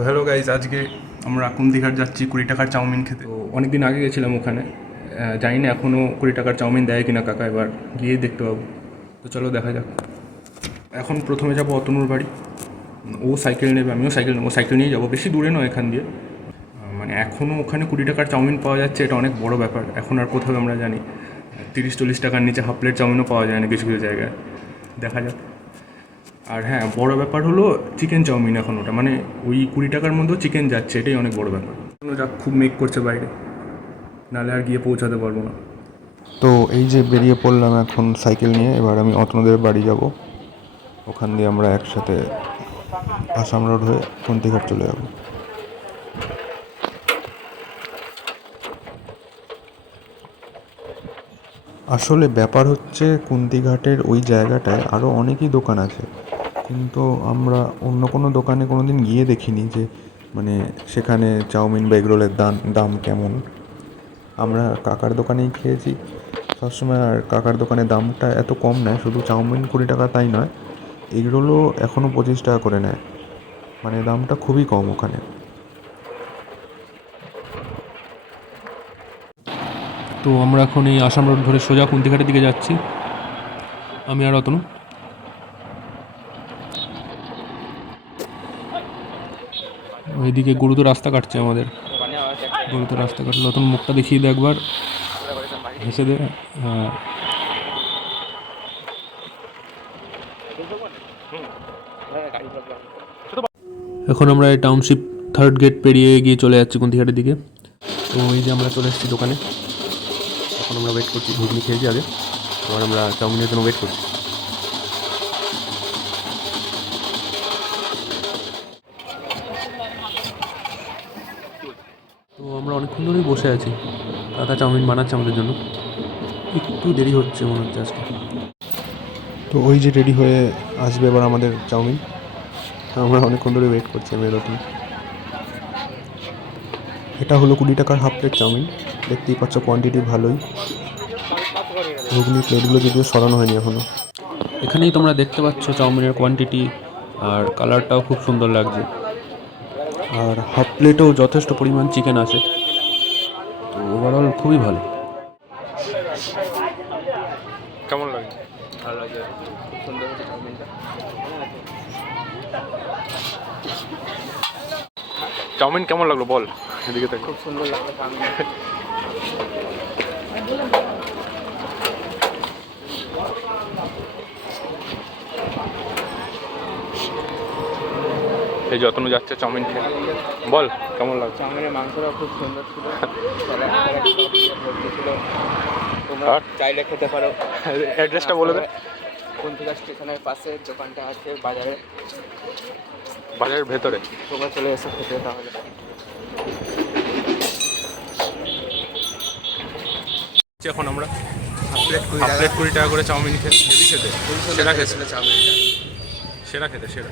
তো hello guys আজকে আমরা কুন্দিঘাট যাচ্ছি কুড়ি টাকার চাউমিন খেতে। তো অনেক দিন আগে গেছিলাম ওখানে। জানি না এখনও কুড়ি টাকার চাউমিন দেয় কিনা কাকা, এবার গিয়ে দেখতে পাবো। তো চলো দেখা যাক। এখন প্রথমে যাব অতনুর বাড়ি। ও সাইকেল নেবে, আমিও সাইকেল নেব। সাইকেল নিয়ে যাব, বেশি দূরে নয় এখান দিয়ে। মানে এখনও ওখানে কুড়ি টাকার চাউমিন পাওয়া যাচ্ছে, এটা অনেক বড় ব্যাপার। এখন আর কোথাও আমরা জানি। তিরিশ চল্লিশ টাকার নিচে হাফ প্লেট চাউমিনও পাওয়া যায় না কিছু কিছু জায়গায়। দেখা যাক। আর হ্যাঁ বড় ব্যাপার হলো চিকেন চাউমিন এখন ওটা। মানে ওই কুড়ি টাকার মধ্যেও চিকেন যাচ্ছে, এটাই অনেক বড় ব্যাপার। যা খুব মেক করছে বাইরে, নাহলে আর গিয়ে পৌঁছাতে পারব না। তো এই যে বেরিয়ে পড়লাম এখন সাইকেল নিয়ে, এবার আমি অতনদের বাড়ি যাব। ওখান দিয়ে আমরা একসাথে আসাম রোড হয়ে কন্তিঘাট চলে যাব। আসলে ব্যাপার হচ্ছে কুন্তিঘাটের ওই জায়গাটায় আরও অনেকই দোকান আছে। কিন্তু আমরা অন্য কোনো দোকানে কোনো দিন গিয়ে দেখিনি যে মানে সেখানে চাউমিন বা এগরোলের দাম দাম কেমন। আমরা কাকার দোকানেই খেয়েছি। সবসময় আর কাকার দোকানে দামটা এত কম নেয়, শুধু চাউমিন কুড়ি টাকা তাই নয়, এগরোলও এখনও পঁচিশ টাকা করে নেয়। মানে দামটা খুবই কম ওখানে। তো আমরা এখন এই আসাম রোড ধরে সোজা কুন্তিঘাটের দিকে যাচ্ছি। আমি আর অতনু ওইদিকে গুরুত্ব রাস্তা কাটছে আমাদের। গুরুত্ব রাস্তা কাটলো নতুন মুখটা দেখিয়ে দে একবার। হেসে দে হ্যাঁ। এখন আমরা এই টাউনশিপ থার্ড গেট পেরিয়ে গিয়ে চলে যাচ্ছি কুন্তিঘাটের দিকে। তো এই যে আমরা চলে এসেছি দোকানে। এখন আমরা ওয়েট করছি, ঘুগনি খেয়েছি আগে। এবার আমরা চাউমিনের জন্য ওয়েট করছি। আমরা অনেকক্ষণ ধরেই বসে আছি। কাকা চাউমিন বানাচ্ছে আমাদের জন্য। একটু দেরি হচ্ছে মনে হচ্ছে আজকে। তো ওই যে রেডি হয়ে আসবে এবার আমাদের চাউমিন। আমরা অনেকক্ষণ ধরে ওয়েট করছি আমি এরকম। এটা হলো কুড়ি টাকার হাফ প্লেট চাউমিন। দেখতেই পাচ্ছ কোয়ান্টিটি ভালোই। ঘুগনি প্লেটগুলো যদিও সরানো হয়নি এখনও এখানেই তোমরা দেখতে পাচ্ছ চাউমিনের কোয়ান্টিটি আর কালারটাও খুব সুন্দর লাগছে। আর হাফ প্লেটেও যথেষ্ট পরিমাণ চিকেন আছে। ওভারঅল খুবই ভালো। কেমন লাগে? ভালো চাউমিন কেমন লাগল বল? এদিকে খুব সুন্দর লাগল এই যত্ন যাচ্ছে চাউমিন খেয়ে। বল কেমন লাগছে? চাউমিনের মাংসটা খুব সুন্দর ছিল। আর? চাইলে খেতে পারো। অ্যাড্রেসটা বলে দে। কুন্তিকা স্টেশনের পাশে দোকানটা আছে বাজারে বাজারের ভেতরে। তোমরা চলে এসে খেতে তাহলে। এখন আমরা। হাফ প্লেট কুড়ি টাকা করে চাউমিন খেতে হেভি খেতে। সেরা খেতে। সেরা খেতে সেরা।